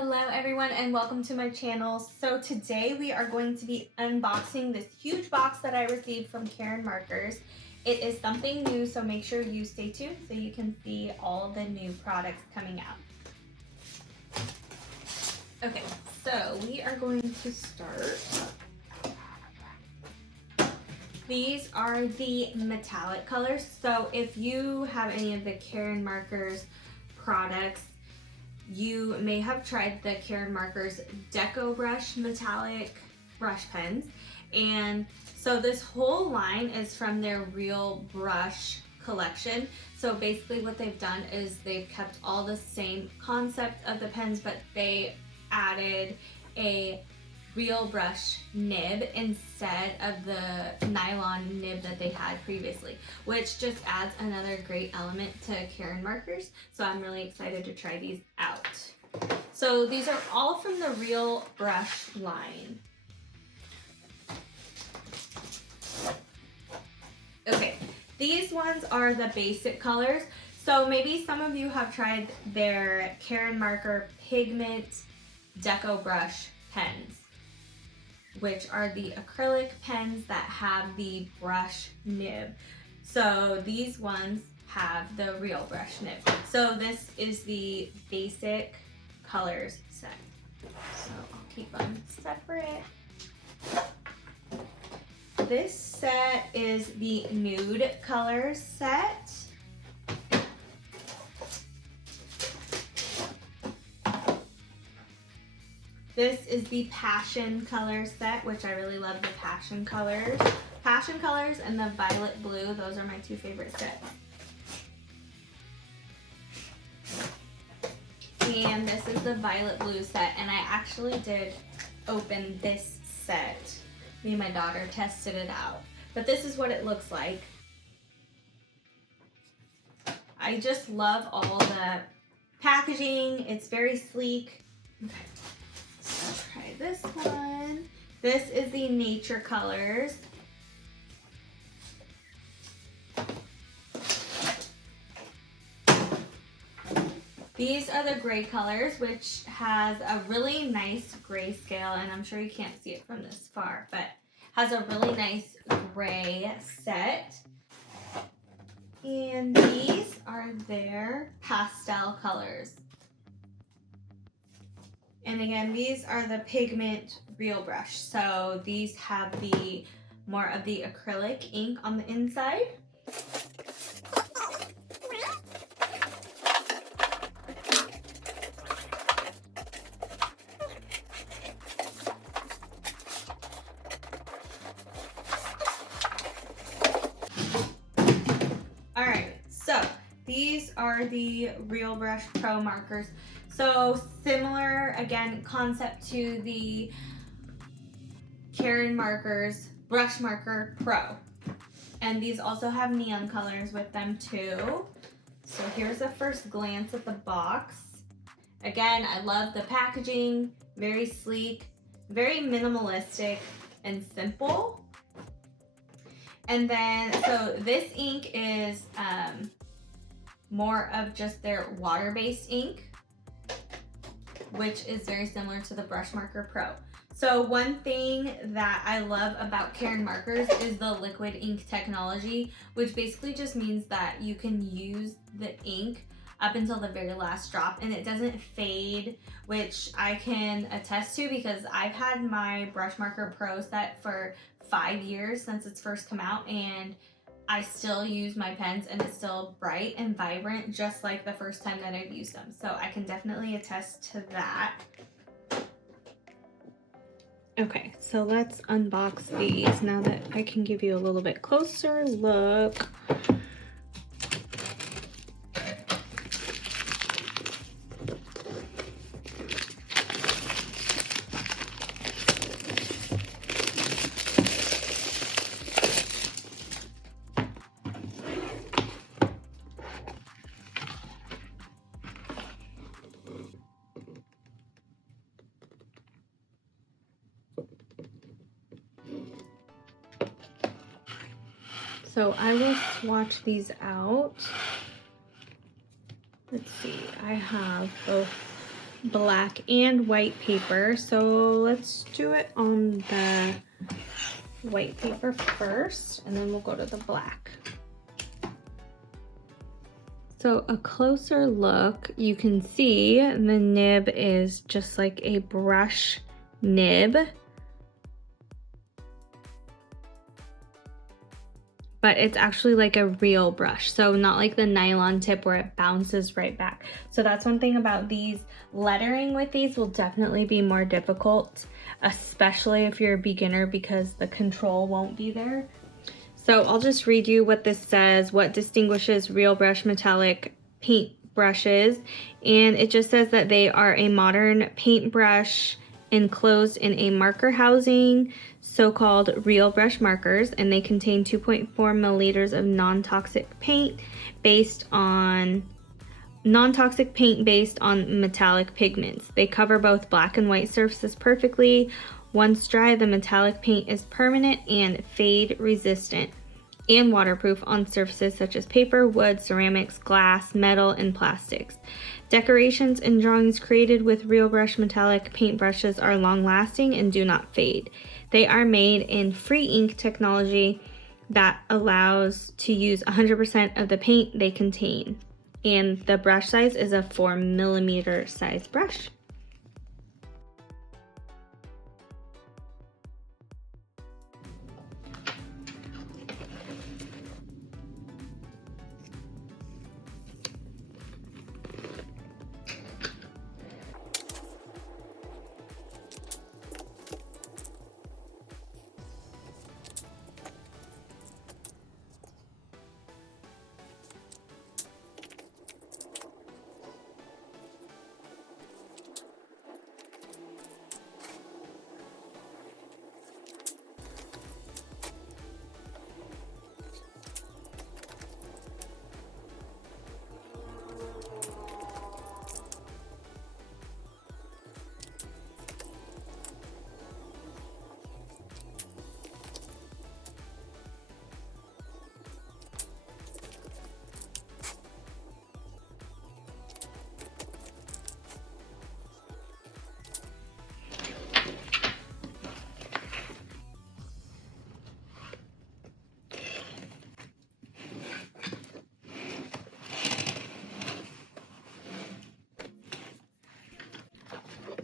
Hello everyone and welcome to my channel. So today we are going to be unboxing this huge box that I received from Karin Markers. It is something new, so make sure you stay tuned so you can see all the new products coming out. Okay, so we are going to start. These are the metallic colors. So if you have any of the Karin Markers products, you may have tried the Karin Markers Deco Brush metallic brush pens. And so this whole line is from their Realbrush collection. So basically what they've done is they've kept all the same concept of the pens, but they added a Realbrush nib instead of the nylon nib that they had previously, which just adds another great element to Karin Markers. So I'm really excited to try these out. So these are all from the Realbrush line. Okay, these ones are the basic colors. So maybe some of you have tried their Karin Marker Pigment Deco Brush pens, which are the acrylic pens that have the brush nib. So these ones have the Realbrush nib. So this is the basic colors set. So I'll keep them separate. This set is the nude colors set. This is the passion color set, which I really love the passion colors. Passion colors and the violet blue, those are my two favorite sets. And this is the violet blue set, and I actually did open this set. Me and my daughter tested it out. But this is what it looks like. I just love all the packaging. It's very sleek. Okay. Let's try this one. This is the Nature Colors. These are the gray colors, which has a really nice gray scale, and I'm sure you can't see it from this far, but has a really nice gray set. And these are their pastel colors. And again, these are the Pigment Realbrush. So these have the more of the acrylic ink on the inside. All right, so these are the Realbrush Pro markers. So similar, again, concept to the Karin Markers Brush Marker Pro. And these also have neon colors with them too. So here's a first glance at the box. Again, I love the packaging, very sleek, very minimalistic and simple. And then, so this ink is more of just their water-based ink, which is very similar to the Brush Marker Pro. So one thing that I love about Karin Markers is the liquid ink technology, which basically just means that you can use the ink up until the very last drop and it doesn't fade, which I can attest to because I've had my Brush Marker Pro set for 5 years since it's first come out, and I still use my pens and it's still bright and vibrant just like the first time that I've used them. So I can definitely attest to that. Okay, so let's unbox these now that I can give you a little bit closer look. So I will swatch these out. Let's see, I have both black and white paper. So let's do it on the white paper first, and then we'll go to the black. So a closer look, you can see the nib is just like a brush nib, but it's actually like a real brush. So not like the nylon tip where it bounces right back. So that's one thing about these. Lettering with these will definitely be more difficult, especially if you're a beginner, because the control won't be there. So I'll just read you what this says, what distinguishes Realbrush metallic paint brushes. And it just says that they are a modern paintbrush enclosed in a marker housing, so-called Realbrush markers, and they contain 2.4 milliliters of non-toxic paint based on metallic pigments. They cover both black and white surfaces perfectly. Once dry, the metallic paint is permanent and fade resistant and waterproof on surfaces such as paper, wood, ceramics, glass, metal, and plastics. Decorations and drawings created with Realbrush metallic paintbrushes are long-lasting and do not fade. They are made in free ink technology that allows to use 100% of the paint they contain. And the brush size is a 4mm size brush.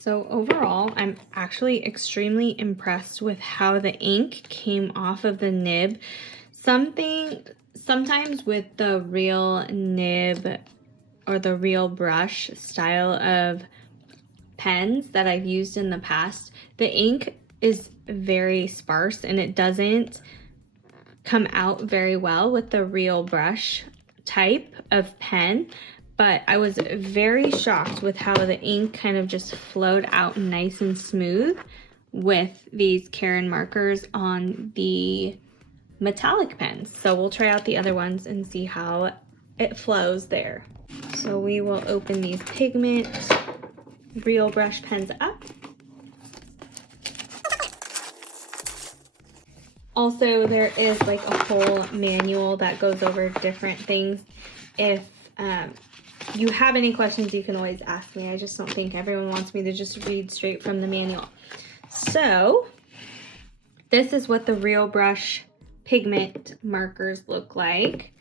So overall, I'm actually extremely impressed with how the ink came off of the nib. Sometimes with the real nib or the real brush style of pens that I've used in the past, the ink is very sparse and it doesn't come out very well with the real brush type of pen. But I was very shocked with how the ink kind of just flowed out nice and smooth with these Karin markers on the metallic pens. So we'll try out the other ones and see how it flows there. So we will open these Pigment Realbrush pens up. Also, there is like a whole manual that goes over different things. If you have any questions, you can always ask me. I just don't think everyone wants me to just read straight from the manual. So this is what the Realbrush pigment markers look like.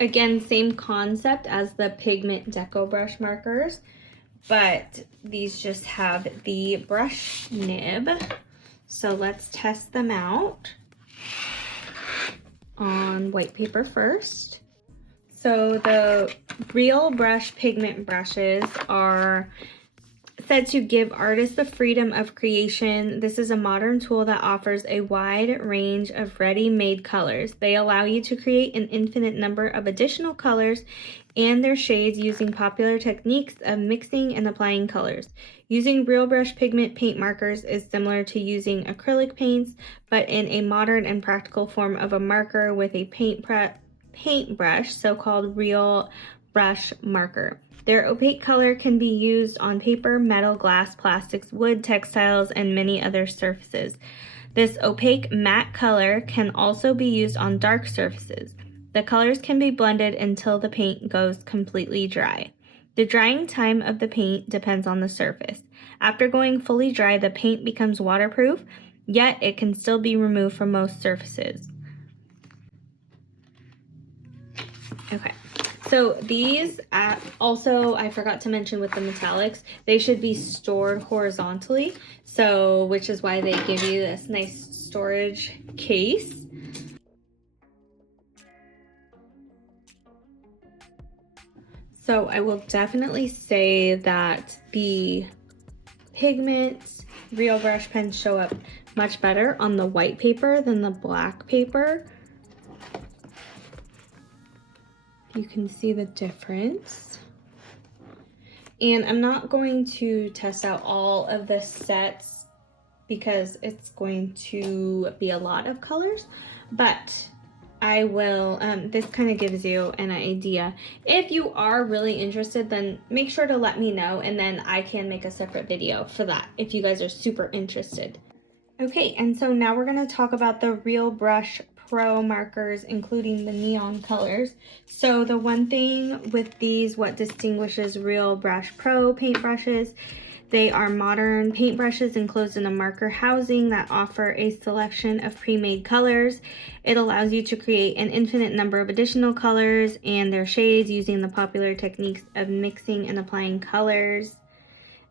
Again, same concept as the Pigment Deco brush markers, but these just have the brush nib. So let's test them out on white paper first. So the Realbrush pigment brushes are said to give artists the freedom of creation. This is a modern tool that offers a wide range of ready-made colors. They allow you to create an infinite number of additional colors and their shades using popular techniques of mixing and applying colors. Using Realbrush pigment paint markers is similar to using acrylic paints, but in a modern and practical form of a marker with a paintbrush, so-called Realbrush marker. Their opaque color can be used on paper, metal, glass, plastics, wood, textiles, and many other surfaces. This opaque matte color can also be used on dark surfaces. The colors can be blended until the paint goes completely dry. The drying time of the paint depends on the surface. After going fully dry, the paint becomes waterproof, yet it can still be removed from most surfaces. Okay, so these also, I forgot to mention with the metallics, they should be stored horizontally, so which is why they give you this nice storage case. So I will definitely say that the Pigment Realbrush pens show up much better on the white paper than the black paper. You can see the difference. And I'm not going to test out all of the sets because it's going to be a lot of colors, but I will, this kind of gives you an idea. If you are really interested, then make sure to let me know, and then I can make a separate video for that if you guys are super interested. Okay, and so now we're going to talk about the Realbrush Pro markers, including the neon colors. So the one thing with these, what distinguishes Realbrush Pro paintbrushes, they are modern paintbrushes enclosed in a marker housing that offer a selection of pre-made colors. It allows you to create an infinite number of additional colors and their shades using the popular techniques of mixing and applying colors.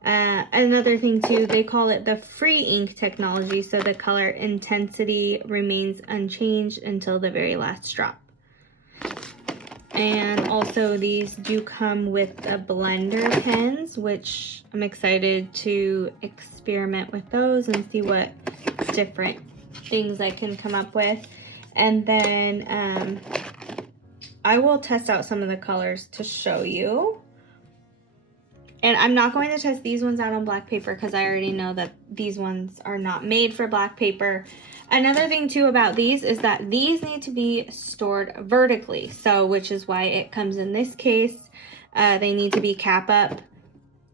Another thing too, they call it the free ink technology, so the color intensity remains unchanged until the very last drop. And also these do come with the blender pens, which I'm excited to experiment with those and see what different things I can come up with. And then I will test out some of the colors to show you. And I'm not going to test these ones out on black paper because I already know that these ones are not made for black paper. Another thing too about these is that these need to be stored vertically, so which is why it comes in this case. They need to be cap up.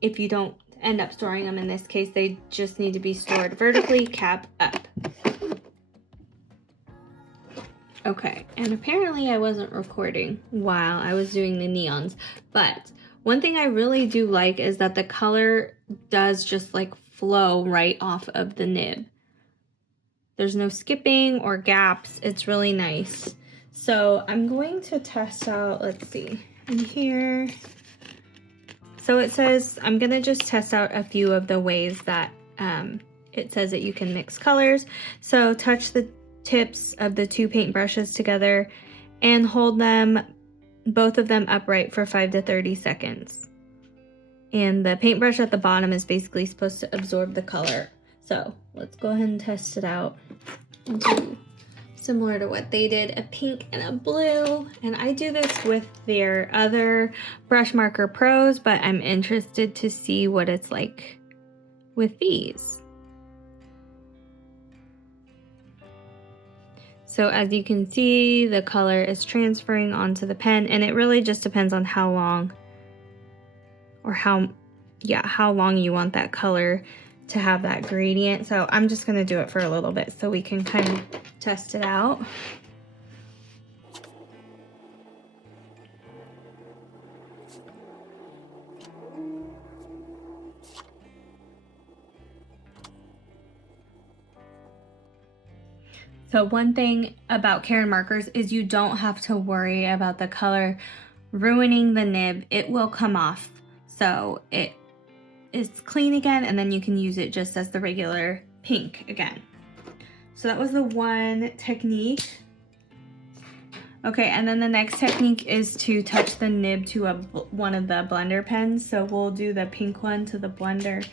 If you don't end up storing them in this case, they just need to be stored vertically, cap up. Okay, and apparently I wasn't recording while I was doing the neons, but one thing I really do like is that the color does just like flow right off of the nib. There's no skipping or gaps. It's really nice. So I'm going to test out, let's see, in here. So it says, I'm gonna just test out a few of the ways that it says that you can mix colors. So touch the tips of the two paintbrushes together and hold them, both of them upright for 5 to 30 seconds. And the paintbrush at the bottom is basically supposed to absorb the color. So let's go ahead and test it out and do similar to what they did, a pink and a blue. And I do this with their other Brush Marker Pros, but I'm interested to see what it's like with these. So as you can see, the color is transferring onto the pen, and it really just depends on how long or how long you want that color to have that gradient. So I'm just gonna do it for a little bit so we can kind of test it out. So one thing about Karin Markers is you don't have to worry about the color ruining the nib. It will come off. So it is clean again, and then you can use it just as the regular pink again. So that was the one technique. Okay, and then the next technique is to touch the nib to one of the blender pens. So we'll do the pink one to the blender.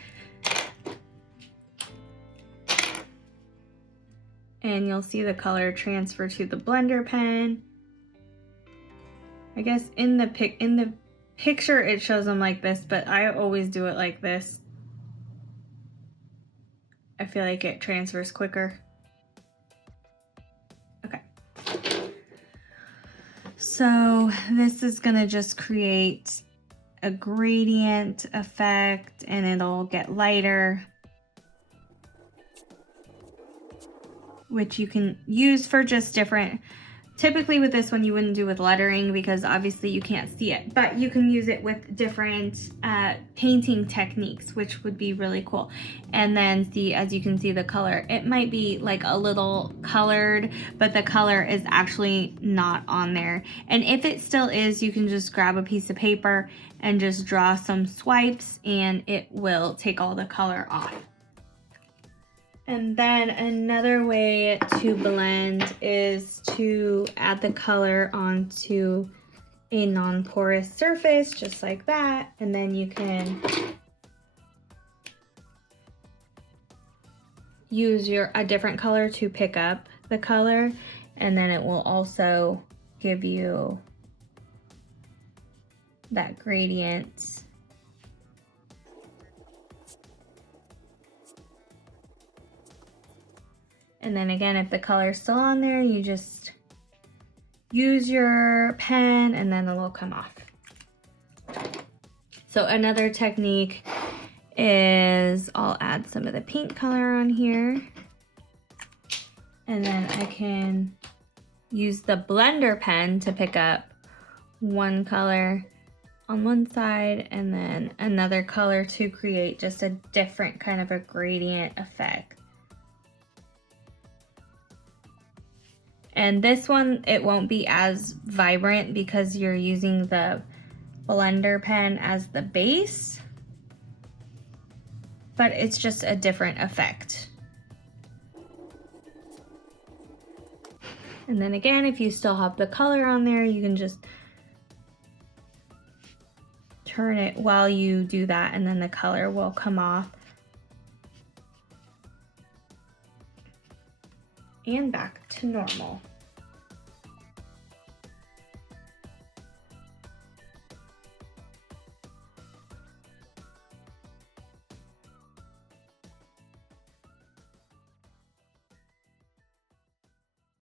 And you'll see the color transfer to the blender pen. I guess in the picture it shows them like this, but I always do it like this. I feel like it transfers quicker. Okay. So this is gonna just create a gradient effect, and it'll get lighter, which you can use for just different Typically with this one you wouldn't do with lettering because obviously you can't see it, but you can use it with different painting techniques, which would be really cool. And then see, as you can see the color, it might be like a little colored, but the color is actually not on there. And if it still is, you can just grab a piece of paper and just draw some swipes and it will take all the color off. And then another way to blend is to add the color onto a non-porous surface, just like that. And then you can use a different color to pick up the color. And then it will also give you that gradient. And then again, if the color is still on there, you just use your pen and then it'll come off. So another technique is I'll add some of the pink color on here. And then I can use the blender pen to pick up one color on one side and then another color to create just a different kind of a gradient effect. And this one, it won't be as vibrant because you're using the blender pen as the base, but it's just a different effect. And then again, if you still have the color on there, you can just turn it while you do that and then the color will come off. And back to normal.